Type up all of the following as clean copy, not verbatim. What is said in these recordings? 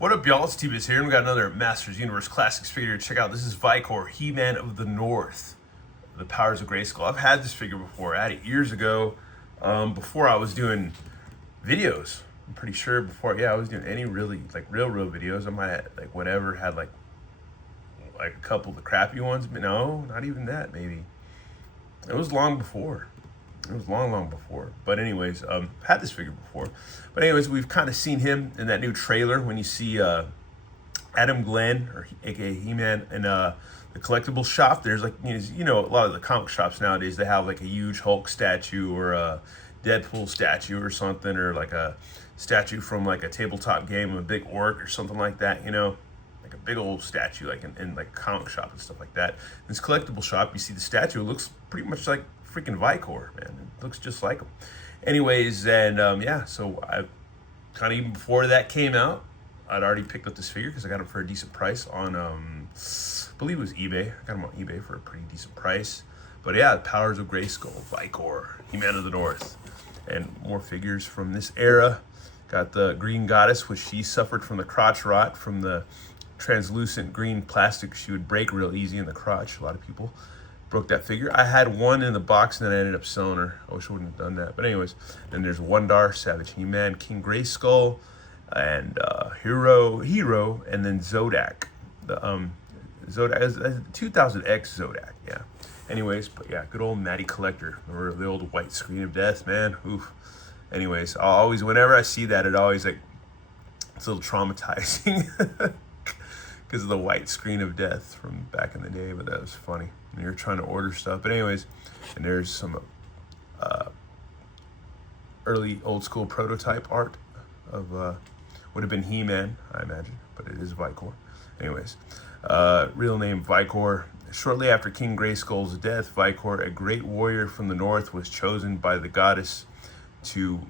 What up, y'all? It's T-Biz here, and we got another Masters Universe Classics figure to check out. This is Vikor, He-Man of the North, the Powers of Grayskull. I've had this figure before. I had it years ago, before I was doing videos. I'm pretty sure before, I was doing any really, real videos. I might have, whatever, had, a couple of the crappy ones, but no, not even that, maybe. It was long before. It was long before. But anyways, had this figure before. But anyways, we've kind of seen him in that new trailer when you see Adam Glenn, or aka He-Man, in the collectible shop. There's a lot of the comic shops nowadays, they have like a huge Hulk statue or a Deadpool statue or something, or like a statue from like a tabletop game, a big orc or something like that, like a big old statue, like in like a comic shop and stuff like that. In this collectible shop, you see the statue, it looks pretty much like freaking Vikor, man. It looks just like him. Anyways, and so I kind of, even before that came out, I'd already picked up this figure because I got him for a decent price on, I believe it was eBay. I got him on eBay for a pretty decent price. But yeah, the Powers of Grayskull, Vikor, He-Man of the North, and more figures from this era. Got the Green Goddess, which she suffered from the crotch rot from the translucent green plastic. She would break real easy in the crotch. A lot of people broke that figure. I had one in the box and then I ended up selling her. I wish I wouldn't have done that. But anyways, then there's Wondar, Savage He-Man, King Grayskull, and Hero, and then Zodak. The Zodak is 2000X Zodak, yeah. Anyways, but yeah, good old Matty Collector. Remember the old white screen of death, man? Oof. Anyways, I'll always, whenever I see that, it's a little traumatizing because of the white screen of death from back in the day, but that was funny. And you're trying to order stuff. But anyways, and there's some early old school prototype art of would have been He-Man, I imagine, but it is Vikor. Anyways, real name Vikor. Shortly after King Grayskull's death, Vikor, a great warrior from the north, was chosen by the goddess to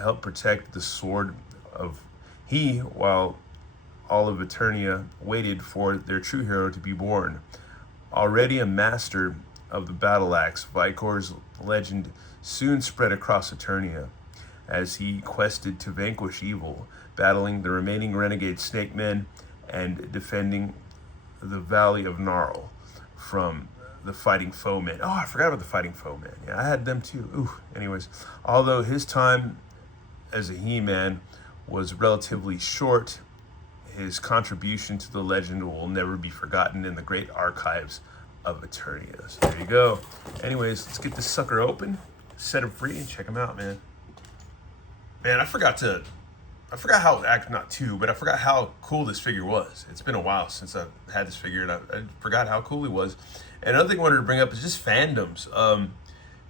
help protect the sword of while all of Eternia waited for their true hero to be born. Already a master of the battle axe, Vikor's legend soon spread across Eternia as he quested to vanquish evil, battling the remaining renegade snake men and defending the Valley of Gnarl from the fighting foemen. Oh, I forgot about the fighting foemen. Yeah, I had them too. Ooh. Anyways, although his time as a He-Man was relatively short, his contribution to the legend will never be forgotten in the great archives of Eternia. So there you go. Anyways, let's get this sucker open, set him free, and check him out, man. Man, I forgot how cool this figure was. It's been a while since I've had this figure, and I forgot how cool he was. And another thing I wanted to bring up is just fandoms.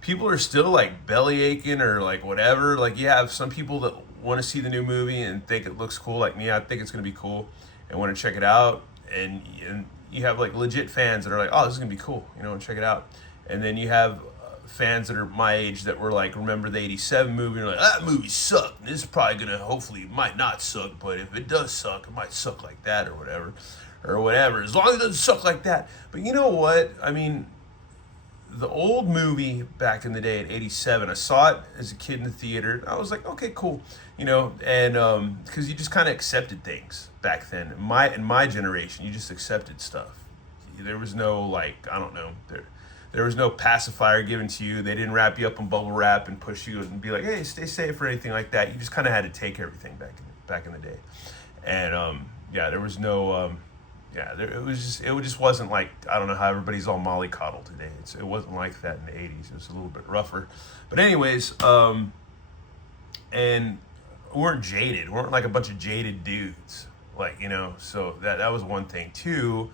People are still like belly aching or like whatever. Like, you have some people that want to see the new movie and think it looks cool. Like me, I think it's going to be cool and want to check it out. And you have like legit fans that are like, oh, this is going to be cool, and check it out. And then you have fans that are my age that were like, remember the 87 movie, and are like, that movie sucked. This is probably going to, hopefully, it might not suck, but if it does suck, it might suck like that or whatever. As long as it doesn't suck like that. But you know what? I mean, the old movie back in the day at 87, I saw it as a kid in the theater. I was like, okay, cool. And because you just kind of accepted things back then. In my generation, you just accepted stuff. There was no, there was no pacifier given to you. They didn't wrap you up in bubble wrap and push you and be like, hey, stay safe or anything like that. You just kind of had to take everything back in the day. And there was no... it just wasn't like, I don't know how everybody's all mollycoddled today. It wasn't like that in the 80s. It was a little bit rougher. But anyways, and we weren't jaded. We weren't like a bunch of jaded dudes. So that was one thing too.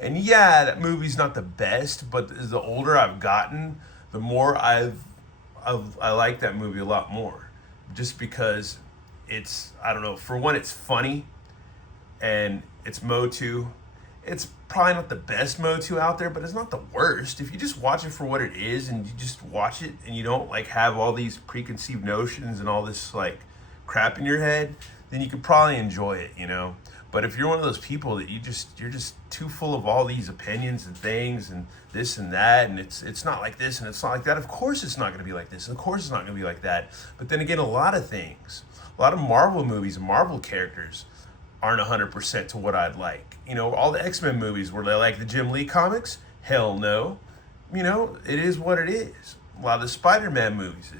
And yeah, that movie's not the best, but the older I've gotten, the more I like that movie a lot more. Just because it's, I don't know, for one, it's funny. And it's Motu. It's probably not the best Motu out there, but it's not the worst. If you just watch it for what it is and you just watch it and you don't have all these preconceived notions and all this crap in your head, then you could probably enjoy it, But if you're one of those people that you're just too full of all these opinions and things and this and that, and it's not like this and it's not like that, of course it's not going to be like this, and of course it's not going to be like that. But then again, a lot of things, a lot of Marvel movies and Marvel characters aren't 100% to what I'd like. You know, all the X-Men movies were they like the Jim Lee comics? Hell no. You know, it is what it is. A lot of the Spider-Man movies,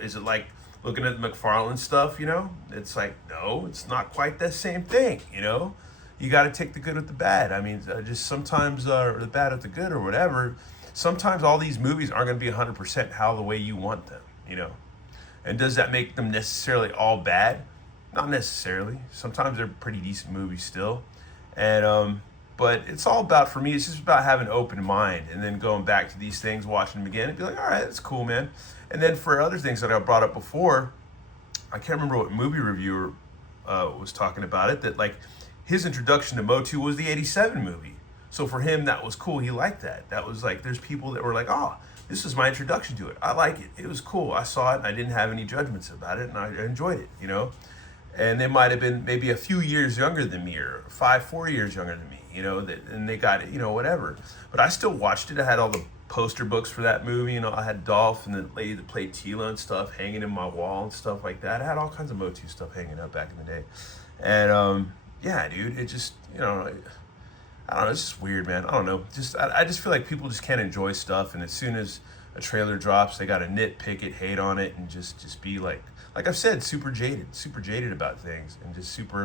is it like looking at the McFarlane stuff, you know? It's like, no, it's not quite the same thing, you know? You got to take the good with the bad. I mean, just sometimes the bad with the good or whatever. Sometimes all these movies aren't going to be 100% how the way you want them, you know? And does that make them necessarily all bad? Not necessarily. Sometimes they're pretty decent movies still. And, but it's all about, for me, it's just about having an open mind and then going back to these things, watching them again and be like, all right, that's cool, man. And then for other things that I brought up before, I can't remember what movie reviewer was talking about it, that like his introduction to Motu was the 87 movie. So for him, that was cool. He liked that. That was like, there's people that were like, oh, this is my introduction to it. I like it. It was cool. I saw it and I didn't have any judgments about it and I enjoyed it, you know? And they might have been maybe a few years younger than me or 4 years younger than me, you know, and they got it, you know, whatever. But I still watched it. I had all the poster books for that movie, you know. I had Dolph and the lady that played Tila and stuff hanging in my wall and stuff like that. I had all kinds of Motu stuff hanging up back in the day. And yeah, dude, it just, you know, I don't know, it's just weird, man. I don't know. I just feel like people just can't enjoy stuff, and as soon as a trailer drops, they gotta nitpick it, hate on it, and just be like I've said, super jaded about things, and just super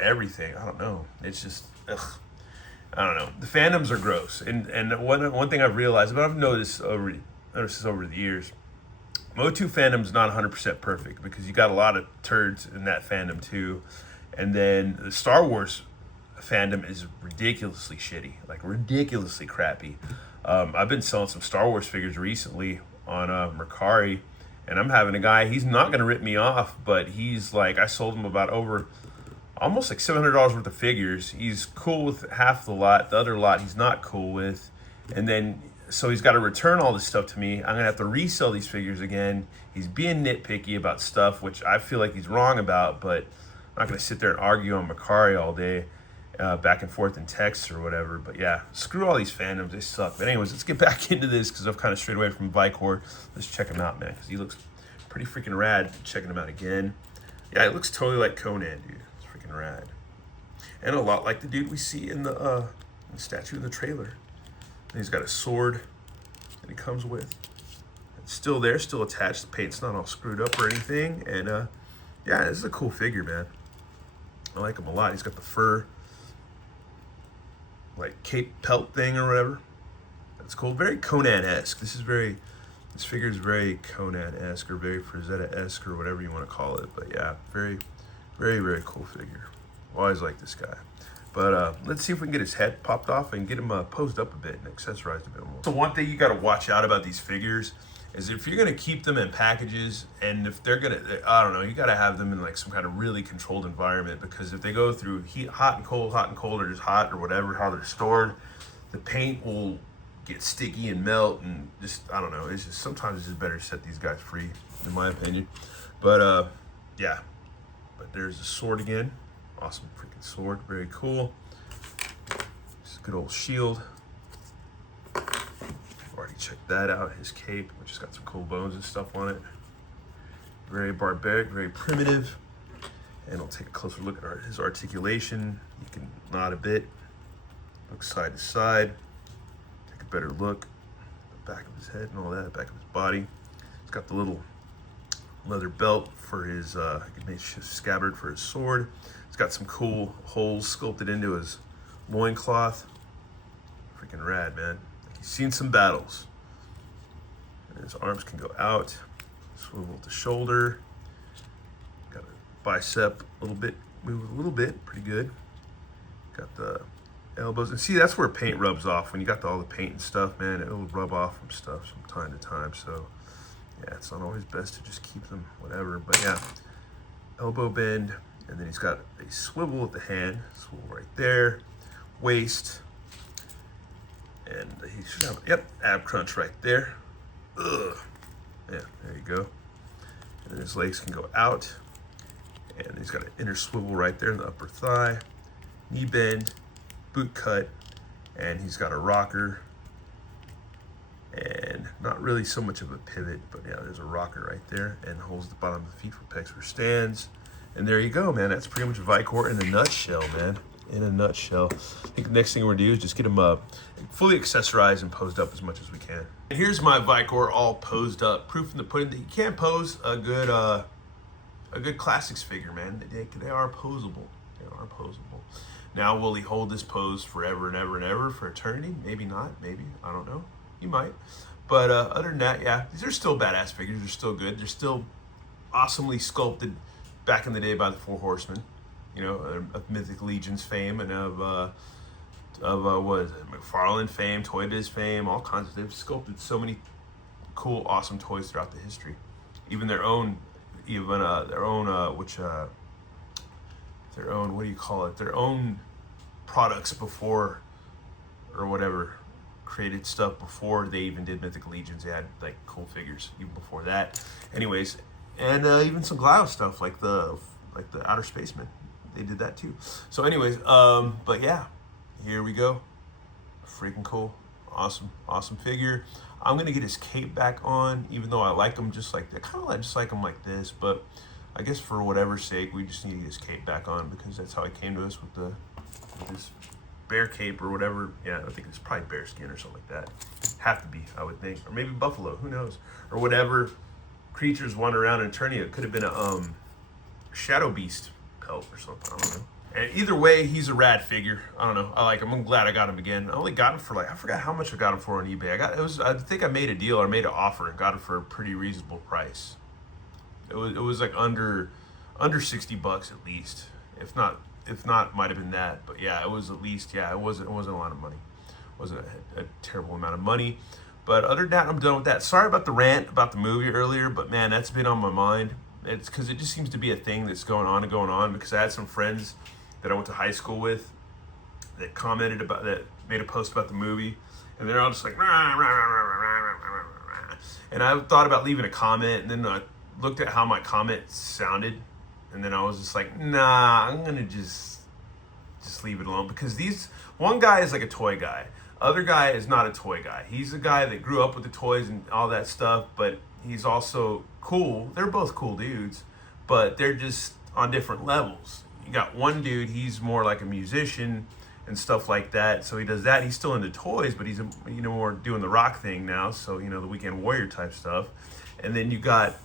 everything. I don't know. It's just, ugh. I don't know. The fandoms are gross, and one thing I've realized, but I've noticed this over the years, Motu fandom's not 100% perfect because you got a lot of turds in that fandom too, and then the Star Wars fandom is ridiculously shitty, like ridiculously crappy. I've been selling some Star Wars figures recently on Mercari, and I'm having a guy, he's not going to rip me off, but he's like, I sold him about almost like $700 worth of figures. He's cool with half the lot. The other lot he's not cool with. And then, so he's got to return all this stuff to me. I'm going to have to resell these figures again. He's being nitpicky about stuff, which I feel like he's wrong about, but I'm not going to sit there and argue on Mercari all day, back and forth in texts or whatever. But yeah, screw all these fandoms. They suck. But anyways, let's get back into this because I've kind of strayed away from Vikor. Let's check him out, man, because he looks pretty freaking rad. Checking him out again. Yeah, it looks totally like Conan, dude. Rad, and a lot like the dude we see in the statue in the trailer. And he's got a sword that he comes with. It's still there, still attached. The paint's not all screwed up or anything. And yeah, this is a cool figure, man. I like him a lot. He's got the fur, like cape pelt thing or whatever. That's cool. Very Conan-esque. This figure is very Conan-esque or very Frazetta-esque or whatever you want to call it. But yeah, very, very cool figure. Always like this guy. But let's see if we can get his head popped off and get him posed up a bit and accessorized a bit more. So one thing you got to watch out about these figures is if you're going to keep them in packages, and if they're going to, I don't know, you got to have them in like some kind of really controlled environment, because if they go through hot and cold, or just hot or whatever, how they're stored, the paint will get sticky and melt, and just, I don't know, it's just, sometimes it's just better to set these guys free, in my opinion. But yeah. But there's the sword again. Awesome freaking sword. Very cool. Just a good old shield. Already checked that out. His cape, which has got some cool bones and stuff on it. Very barbaric, very primitive. And we'll take a closer look at his articulation. You can nod a bit. Look side to side. Take a better look. The back of his head and all that. Back of his body. He's got the little leather belt for his scabbard for his sword. It's got some cool holes sculpted into his loincloth. Freaking rad, man. He's seen some battles. And his arms can go out. Swivel at the shoulder. Got a bicep a little bit, move a little bit, pretty good. Got the elbows. And see, that's where paint rubs off. When you got all the paint and stuff, man, it'll rub off from stuff from time to time. So yeah, it's not always best to just keep them whatever, but yeah, elbow bend, and then he's got a swivel at the hand, swivel right there, waist, and he should have, yep, ab crunch right there. Ugh. Yeah, there you go. And then his legs can go out, and he's got an inner swivel right there in the upper thigh, knee bend, boot cut, and he's got a rocker. And not really so much of a pivot, but yeah, there's a rocker right there, and holds the bottom of the feet for pecs for stands. And there you go, man. That's pretty much Vikor in a nutshell, man. In a nutshell. I think the next thing we're gonna do is just get him fully accessorized and posed up as much as we can. And here's my Vikor all posed up. Proof in the pudding that you can pose a good classics figure, man. They are posable. They are posable. Now, will he hold this pose forever and ever and ever for eternity? Maybe not. Maybe. I don't know. He might. But other than that, yeah, these are still badass figures. They're still good. They're still awesomely sculpted back in the day by the Four Horsemen, you know, of Mythic Legion's fame and of what is it, McFarlane fame, Toy Biz fame, all kinds of. They've sculpted so many cool, awesome toys throughout the history. Even their own, what do you call it? Their own products before, or whatever, created stuff before they even did Mythic Legions. They had like cool figures even before that. Anyways, and even some Glau stuff like the Outer Spacemen. They did that too. So anyways, but yeah, here we go. Freaking cool. Awesome figure. I'm gonna get his cape back on, even though I like him just like, just like him like this, but I guess for whatever sake, we just need to get his cape back on because that's how he came to us with this bear cape or whatever. Yeah, I think it's probably bear skin or something like that. Have to be, I would think, or maybe buffalo. Who knows? Or whatever creatures wander around in Eternia. It could have been a shadow beast pelt or something. I don't know. And either way, he's a rad figure. I don't know. I like him. I'm glad I got him again. I only got him for I forgot how much I got him for on eBay. I think I made a deal or made an offer and got it for a pretty reasonable price. It was like under $60 at least. If not, might have been that. But yeah, it was at least, yeah, it wasn't a lot of money. It wasn't a terrible amount of money. But other than that, I'm done with that. Sorry about the rant about the movie earlier, but man, that's been on my mind. It's because it just seems to be a thing that's going on because I had some friends that I went to high school with that commented about that, made a post about the movie, and they're all just like, rah, rah, rah, rah, rah, rah, rah. And I thought about leaving a comment, and then I looked at how my comment sounded, and then I was just like, nah, I'm gonna just leave it alone, because one guy is like a toy guy, other guy is not a toy guy. He's a guy that grew up with the toys and all that stuff, but he's also cool. They're both cool dudes, but they're just on different levels. You got one dude, he's more like a musician and stuff like that, so he does that. He's still into toys, but he's more doing the rock thing now, so the Weekend Warrior type stuff. And then you got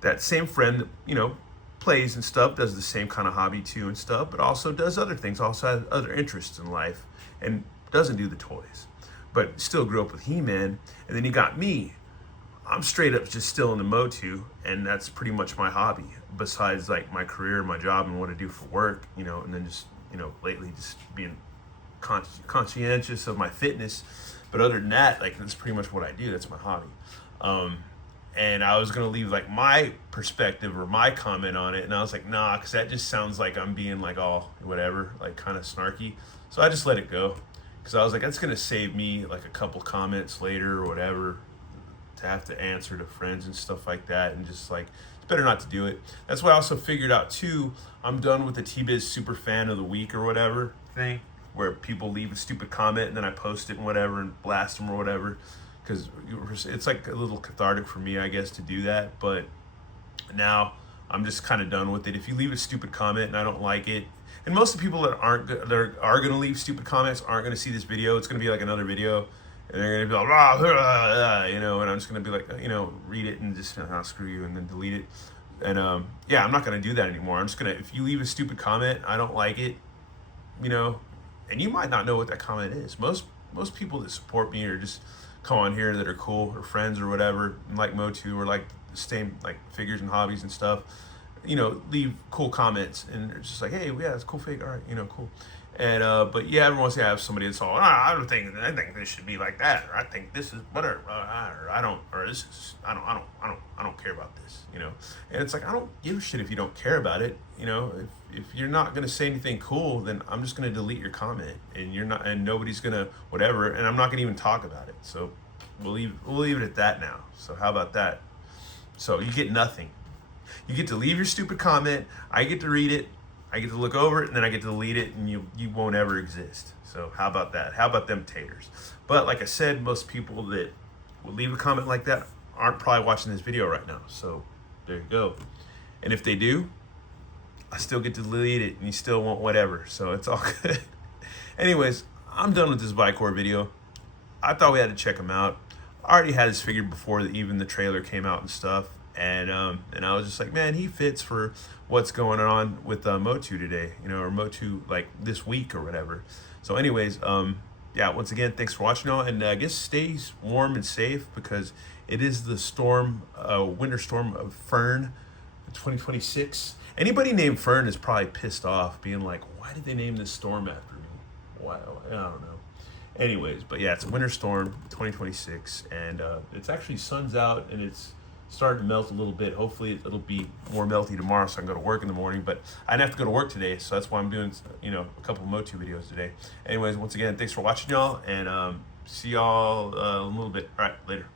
that same friend that plays and stuff, does the same kind of hobby too and stuff, but also does other things, also has other interests in life, and doesn't do the toys, but still grew up with He-Man. And then you got me. I'm straight up just still into Motu, and that's pretty much my hobby, besides like my career, my job, and what I do for work, and then just, lately just being conscientious of my fitness. But other than that, like, that's pretty much what I do. That's my hobby. And I was going to leave like my perspective or my comment on it, and I was like, nah, because that just sounds like I'm being like all whatever, like kind of snarky. So I just let it go, because I was like, that's going to save me like a couple comments later or whatever to have to answer to friends and stuff like that, and just like, it's better not to do it. That's why I also figured out too, I'm done with the T-Biz Super Fan of the Week or whatever thing, where people leave a stupid comment and then I post it and whatever and blast them or whatever, because it's like a little cathartic for me, I guess, to do that. But now I'm just kind of done with it. If you leave a stupid comment and I don't like it, and most of the people that are going to leave stupid comments aren't going to see this video. It's going to be like another video, and they're going to be like, and I'm just going to be like, read it and just, screw you, and then delete it. And yeah, I'm not going to do that anymore. I'm just going to, if you leave a stupid comment, I don't like it, and you might not know what that comment is. Most people that support me or just come on here that are cool or friends or whatever, and like Motu or like the same like figures and hobbies and stuff, leave cool comments, and it's just like, hey, yeah, it's a cool fig, all right, cool. And but yeah, every once in a while I have somebody that's all, I think this should be like that, or I think this is whatever, or I don't care about this, And it's like, I don't give a shit if you don't care about it, if you're not gonna say anything cool, then I'm just gonna delete your comment, and nobody's gonna whatever, and I'm not gonna even talk about it. So we'll leave it at that now. So how about that? So you get nothing. You get to leave your stupid comment, I get to read it, I get to look over it, and then I get to delete it, and you won't ever exist. So how about that? How about them taters? But like I said, most people that would leave a comment like that aren't probably watching this video right now. So there you go. And if they do, I still get to delete it and you still want whatever. So it's all good. Anyways, I'm done with this Vikor video. I thought we had to check him out. I already had this figured before even the trailer came out and stuff. And I was just like, man, he fits for what's going on with Motu today, you know, or Motu like this week or whatever. So anyways, yeah, once again, thanks for watching all, and I guess stay warm and safe because it is the storm, winter storm of Fern 2026. Anybody named Fern is probably pissed off, being like, why did they name this storm after me? Why? I don't know. Anyways, but yeah, it's a winter storm 2026, and it's actually sun's out and it's starting to melt a little bit. Hopefully it'll be more melty tomorrow so I can go to work in the morning, but I didn't have to go to work today, so that's why I'm doing, you know, a couple of Motu videos today. Anyways, once again, thanks for watching, y'all, and see y'all in a little bit. All right, later.